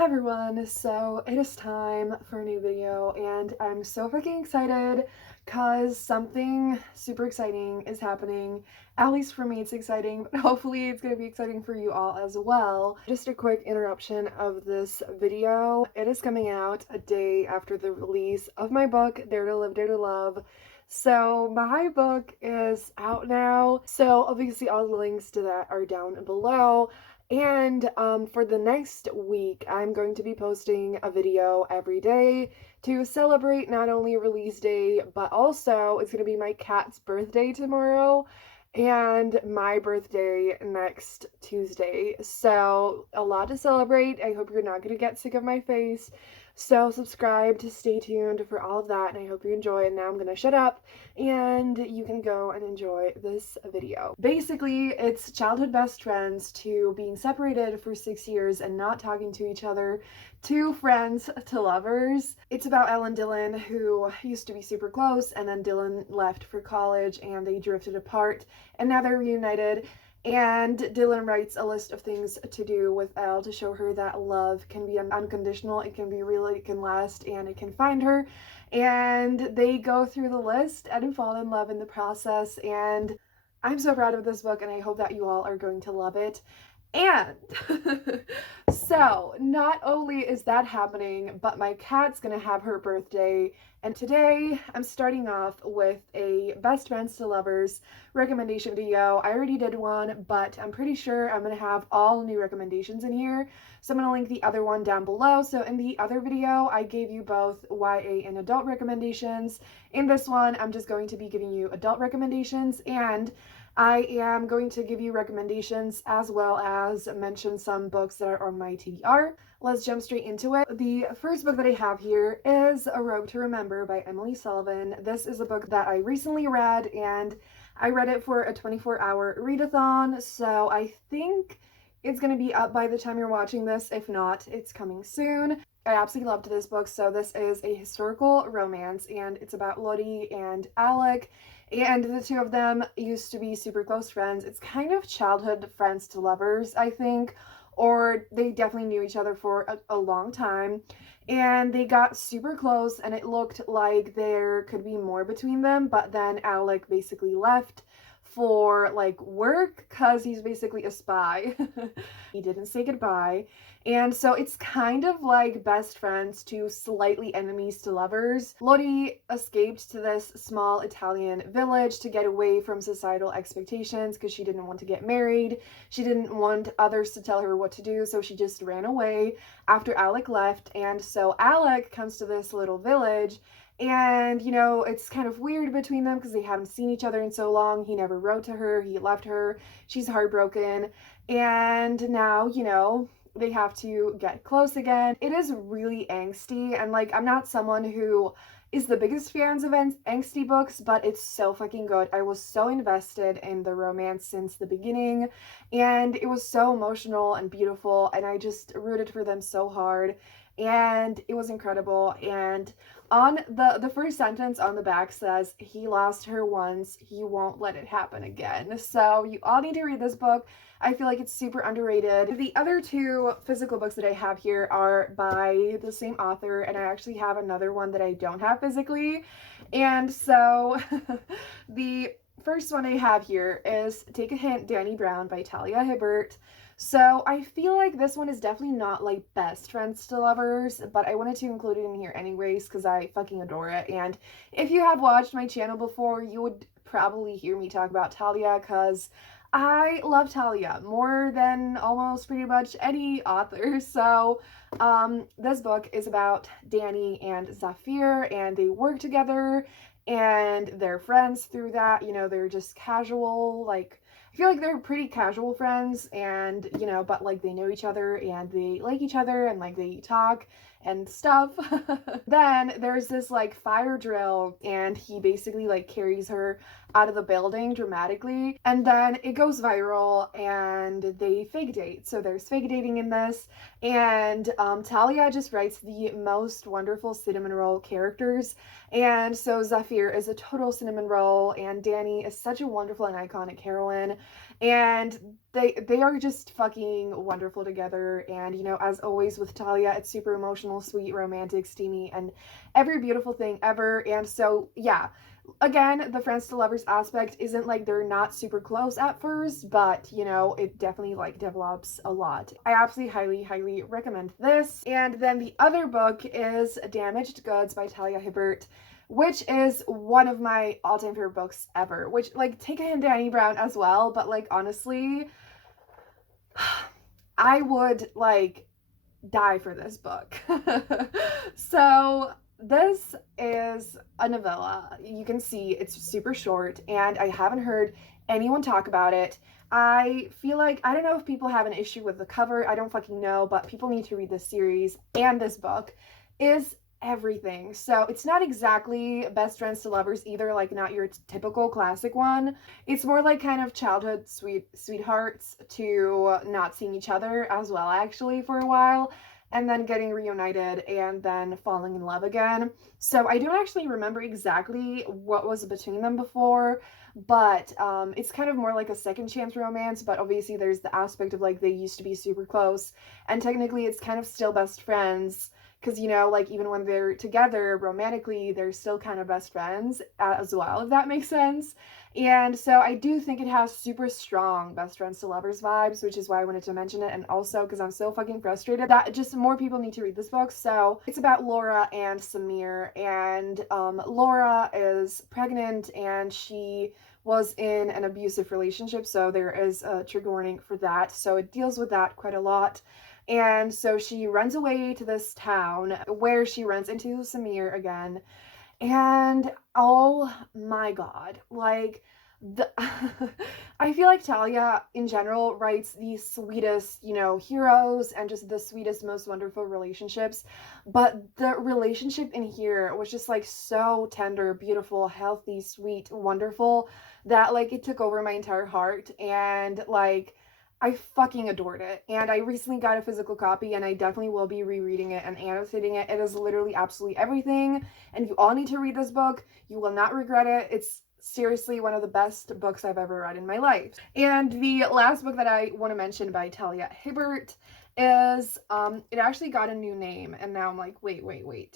Hi everyone, so it is time for a new video and I'm so freaking excited because something super exciting is happening. At least for me it's exciting, but hopefully it's going to be exciting for you all as well. Just a quick interruption of this video. It is coming out a day after the release of my book, Dare to Live, Dare to Love. So my book is out now, so obviously all the links to that are down below. And for the next week, I'm going to be posting a video every day to celebrate not only release day, but also it's going to be my cat's birthday tomorrow and my birthday next Tuesday. So a lot to celebrate. I hope you're not going to get sick of my face. So subscribe to stay tuned for all of that, and I hope you enjoy. And now I'm gonna shut up and you can go and enjoy this video. Basically, it's childhood best friends to being separated for 6 years and not talking to each other, to friends to lovers. It's about Elle and Dylan, who used to be super close, and then Dylan left for college and they drifted apart, and now they're reunited. And Dylan writes a list of things to do with Elle to show her that love can be unconditional, it can be real, it can last, and it can find her. And they go through the list and fall in love in the process. And I'm so proud of this book, and I hope that you all are going to love it. And so not only is that happening, but my cat's gonna have her birthday, and today I'm starting off with a best friends to lovers recommendation video. I already did one, but I'm pretty sure I'm gonna have all new recommendations in here, so I'm gonna link the other one down below. So in the other video I gave you both YA and adult recommendations. In this one I'm just going to be giving you adult recommendations, and I am going to give you recommendations as well as mention some books that are on my TBR. Let's jump straight into it. The first book that I have here is A Rogue to Remember by Emily Sullivan. This is a book that I recently read, and I read it for a 24-hour readathon, so I think it's going to be up by the time you're watching this. If not, it's coming soon. I absolutely loved this book. So this is a historical romance, and it's about Lottie and Alec, and the two of them used to be super close friends. It's kind of childhood friends to lovers, I think, or they definitely knew each other for a long time, and they got super close, and it looked like there could be more between them, but then Alec basically left for like work because he's basically a spy. He didn't say goodbye, and so it's kind of like best friends to slightly enemies to lovers. Lottie escaped to this small Italian village to get away from societal expectations because she didn't want to get married. She didn't want others to tell her what to do, so she just ran away after Alec left. And so Alec comes to this little village, and, you know, it's kind of weird between them because they haven't seen each other in so long. He never wrote to her. He left her. She's heartbroken. And now, you know, they have to get close again. It is really angsty. And, like, I'm not someone who is the biggest fans of angsty books, but it's so fucking good. I was so invested in the romance since the beginning. And it was so emotional and beautiful. And I just rooted for them so hard. And it was incredible. And on the first sentence on the back says, he lost her once, he won't let it happen again. So you all need to read this book. I feel like it's super underrated. The other two physical books that I have here are by the same author, and I actually have another one that I don't have physically. And so the first one I have here is Take a Hint, Danny Brown by Talia Hibbert. So I feel like this one is definitely not like best friends to lovers, but I wanted to include it in here anyways because I fucking adore it. And if you have watched my channel before, you would probably hear me talk about Talia because I love Talia more than almost pretty much any author. So this book is about Danny and Zafir, and they work together and they're friends through that. You know, they're just casual, like, I feel like they're pretty casual friends, and, you know, but like they know each other and they like each other and like they talk and stuff. Then there's this like fire drill, and he basically like carries her out of the building dramatically, and then it goes viral and they fake date. So there's fake dating in this, and Talia just writes the most wonderful cinnamon roll characters. And so Zephyr is a total cinnamon roll, and Danny is such a wonderful and iconic heroine, and they are just fucking wonderful together. And you know, as always with Talia, it's super emotional, sweet, romantic, steamy, and every beautiful thing ever. And so yeah, again, the friends to lovers aspect isn't like they're not super close at first, but you know, it definitely like develops a lot. I absolutely highly recommend this. And then the other book is Damaged Goods by Talia Hibbert, which is one of my all-time favorite books ever, which like take a hint Danny Brown as well, but like honestly, I would like die for this book. So this is a novella. You can see it's super short, and I haven't heard anyone talk about it. I feel like, I don't know if people have an issue with the cover, I don't fucking know, but people need to read this series, and this book is everything. So it's not exactly best friends to lovers either, like not your typical classic one. It's more like kind of childhood sweethearts to not seeing each other as well, actually, for a while, and then getting reunited and then falling in love again. So I don't actually remember exactly what was between them before, but it's kind of more like a second chance romance, but obviously there's the aspect of like they used to be super close, and technically it's kind of still best friends, because you know, like even when they're together romantically, they're still kind of best friends as well, if that makes sense. And so I do think it has super strong best friends to lovers vibes, which is why I wanted to mention it, and also because I'm so fucking frustrated that just more people need to read this book. So it's about Laura and Samir, and Laura is pregnant and she was in an abusive relationship, so there is a trigger warning for that, so it deals with that quite a lot. And so she runs away to this town where she runs into Samir again. And oh my god, like the I feel like Talia in general writes the sweetest, you know, heroes and just the sweetest, most wonderful relationships. But the relationship in here was just like so tender, beautiful, healthy, sweet, wonderful that like it took over my entire heart. And like I fucking adored it. And I recently got a physical copy, and I definitely will be rereading it and annotating it. It is literally absolutely everything, and you all need to read this book. You will not regret it. It's seriously one of the best books I've ever read in my life. And the last book that I want to mention by Talia Hibbert is, it actually got a new name, and now I'm like, wait,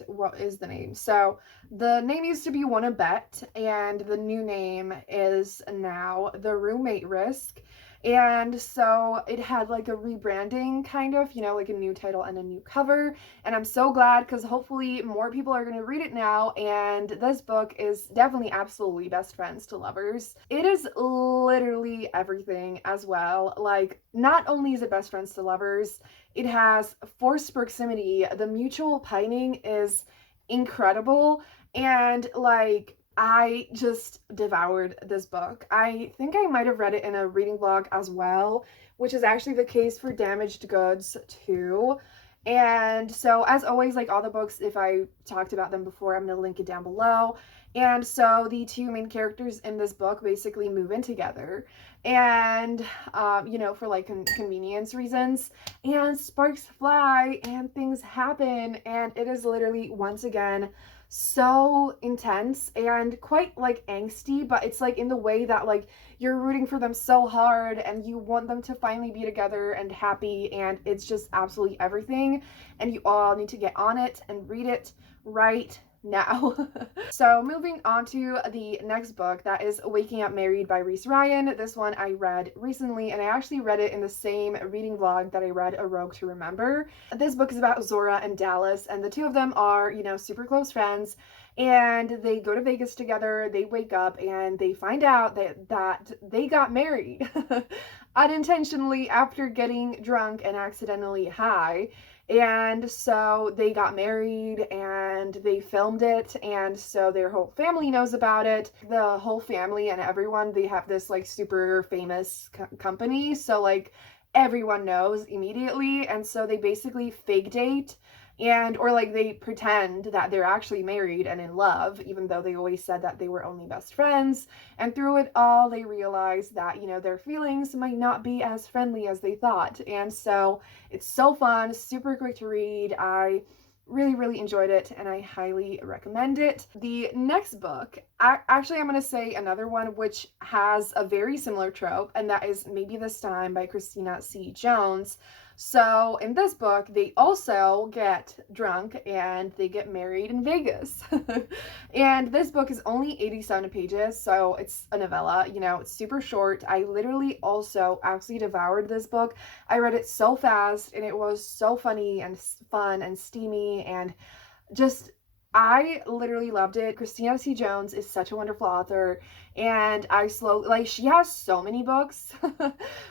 what is the name? So the name used to be Wanna Bet, and the new name is now The Roommate Risk. And so it had like a rebranding kind of, you know, like a new title and a new cover. And I'm so glad, because hopefully more people are going to read it now. And this book is definitely absolutely best friends to lovers. It is literally everything as well. Like, not only is it best friends to lovers, it has forced proximity. The mutual pining is incredible. And like, I just devoured this book. I think I might have read it in a reading vlog as well, which is actually the case for Damaged Goods too. And so as always, like all the books, if I talked about them before, I'm going to link it down below. And so the two main characters in this book basically move in together, and you know, for like convenience reasons, and sparks fly and things happen, and it is literally once again so intense and quite like angsty, but it's like in the way that like you're rooting for them so hard and you want them to finally be together and happy, and it's just absolutely everything, and you all need to get on it and read it right now. So moving on to the next book, that is Waking Up Married by Rhys. This one I read recently, and I actually read it in the same reading vlog that I read A Rogue to Remember. This book is about Zora and Dallas, and the two of them are, you know, super close friends, and they go to Vegas together. They wake up and they find out that they got married unintentionally after getting drunk and accidentally high. And so they got married and they filmed it, and so their whole family knows about it. The whole family and everyone, they have this like super famous company, so like everyone knows immediately. And so they basically fake date, And or like they pretend that they're actually married and in love, even though they always said that they were only best friends. And through it all, they realize that, you know, their feelings might not be as friendly as they thought. And so it's so fun, super quick to read. I really enjoyed it, and I highly recommend it. The next book, actually I'm going to say another one which has a very similar trope, and that is Maybe This Time by Christina C Jones. So in this book, they also get drunk and they get married in Vegas. And this book is only 87 pages, so it's a novella, you know, it's super short. I literally also absolutely devoured this book. I read it so fast, and it was so funny and fun and steamy, and just, I literally loved it. Christina C Jones is such a wonderful author, and I slowly, like, she has so many books,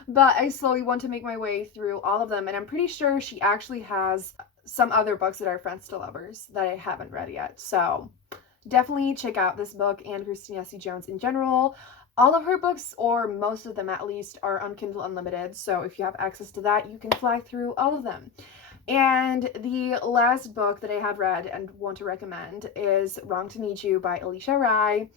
but I slowly want to make my way through all of them, and I'm pretty sure she actually has some other books that are Friends to Lovers that I haven't read yet. So definitely check out this book and Christina C Jones in general. All of her books, or most of them at least, are on Kindle Unlimited, so if you have access to that, you can fly through all of them. And the last book that I have read and want to recommend is Wrong to Need You by Alisha Rai.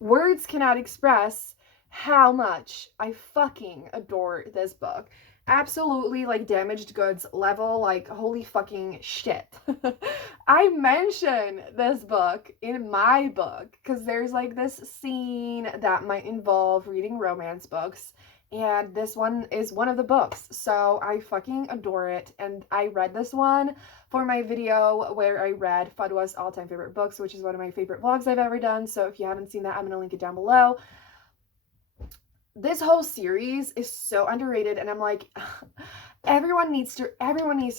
Words cannot express how much I fucking adore this book. Absolutely, like, damaged goods level, like, holy fucking shit. I mention this book in my book because there's like this scene that might involve reading romance books, and this one is one of the books, so I fucking adore it. And I read this one for my video where I read Fadwa's all-time favorite books, which is one of my favorite vlogs I've ever done, so if you haven't seen that, I'm gonna link it down below. This whole series is so underrated, and I'm like, everyone needs to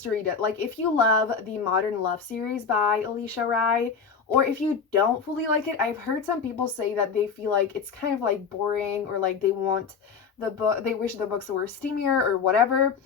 read it. Like, if you love the Modern Love series by Alisha Rai, or if you don't fully like it, I've heard some people say that they feel like it's kind of like boring, or like they want the book, they wish the books were steamier or whatever.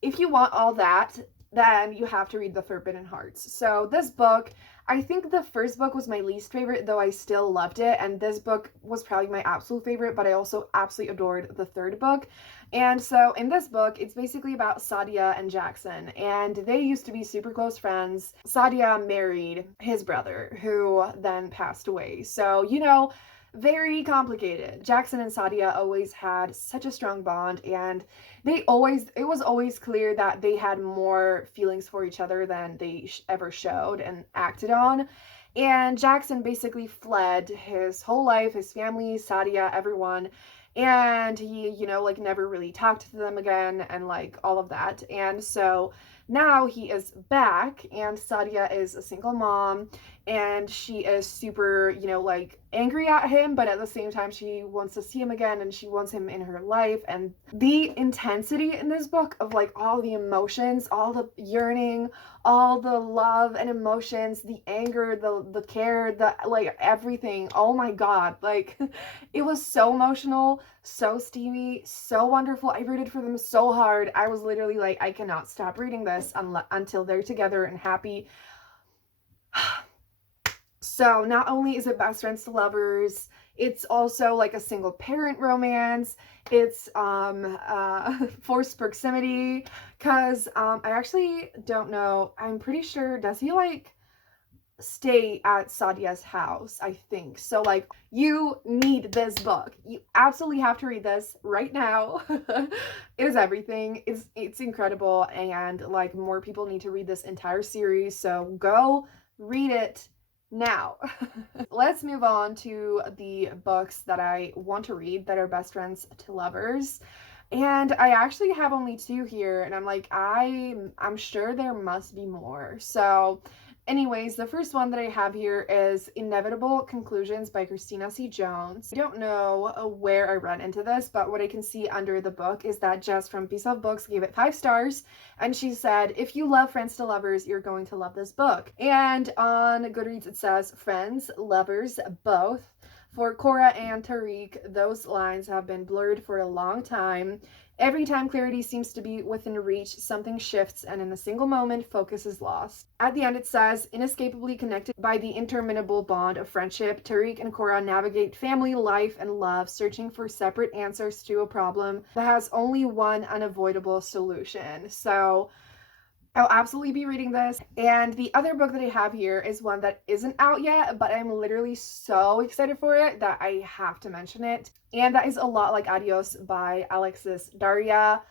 If you want all that, then you have to read The Forbidden Hearts. So this book, I think the first book was my least favorite, though I still loved it, and this book was probably my absolute favorite, but I also absolutely adored the third book. And so in this book, it's basically about Sadia and Jackson, and they used to be super close friends. Sadia married his brother, who then passed away. So, you know, very complicated. Jackson and Sadia always had such a strong bond, and it was always clear that they had more feelings for each other than they ever showed and acted on. And Jackson basically fled his whole life, his family, Sadia, everyone, and he, you know, like, never really talked to them again, and like all of that. And so now he is back, and Sadia is a single mom, and she is super, you know, like, angry at him, but at the same time she wants to see him again, and she wants him in her life. And the intensity in this book of like all the emotions, all the yearning, all the love and emotions, the anger, the care, the, like, everything, oh my god, like, it was so emotional, so steamy, so wonderful. I rooted for them so hard. I was literally like, I cannot stop reading this until they're together and happy. So not only is it Best Friends to Lovers, it's also like a single parent romance. It's forced proximity, because I actually don't know, I'm pretty sure, does he like stay at Sadia's house? I think so. Like, you need this book. You absolutely have to read this right now. It is everything. It's incredible, and like, more people need to read this entire series, so go read it now. Let's move on to the books that I want to read that are Best Friends to Lovers. And I actually have only two here, and I'm like, I'm sure there must be more. So anyways, the first one that I have here is Inevitable Conclusions by Christina C Jones. I don't know where I ran into this, but what I can see under the book is that Jess from Piece of Books gave it 5 stars, and she said, if you love Friends to Lovers, you're going to love this book. And on Goodreads it says, friends, lovers, both. For Cora and Tariq, those lines have been blurred for a long time, Every time clarity seems to be within reach, something shifts, and in a single moment, focus is lost. At the end, it says, inescapably connected by the interminable bond of friendship, Tariq and Cora navigate family, life, and love, searching for separate answers to a problem that has only one unavoidable solution. So I'll absolutely be reading this. And the other book that I have here is one that isn't out yet, but I'm literally so excited for it that I have to mention it. And that is A Lot Like Adios by Alexis Daria.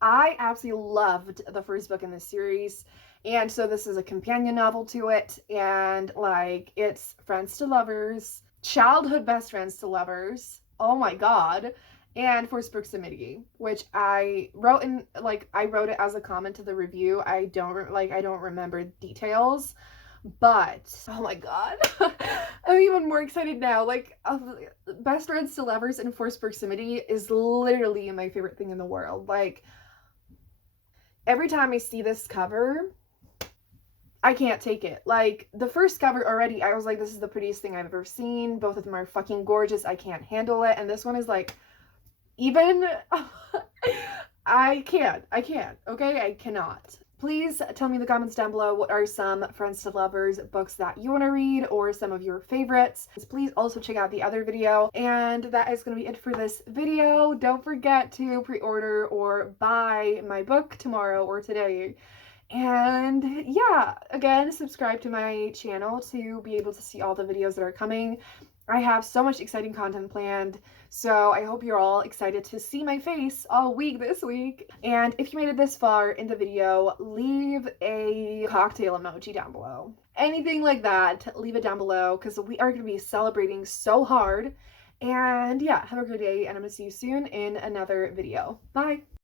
I absolutely loved the first book in this series. And so this is a companion novel to it. And like, it's friends to lovers, childhood best friends to lovers. Oh my God. And forced proximity, which I wrote it as a comment to the review. I don't remember details, but oh my God, I'm even more excited now. Like, best friends to lovers and forced proximity is literally my favorite thing in the world. Like, every time I see this cover, I can't take it. Like, the first cover already, I was like, this is the prettiest thing I've ever seen. Both of them are fucking gorgeous. I can't handle it. And this one is like, even I can't, okay? I cannot. Please tell me in the comments down below what are some friends to lovers books that you want to read or some of your favorites. Please also check out the other video. And that is going to be it for this video. Don't forget to pre-order or buy my book tomorrow or today. And yeah, again, subscribe to my channel to be able to see all the videos that are coming. I have so much exciting content planned, so I hope you're all excited to see my face all week this week. And if you made it this far in the video, leave a cocktail emoji down below. Anything like that, leave it down below, because we are going to be celebrating so hard. And yeah, have a good day, and I'm going to see you soon in another video. Bye!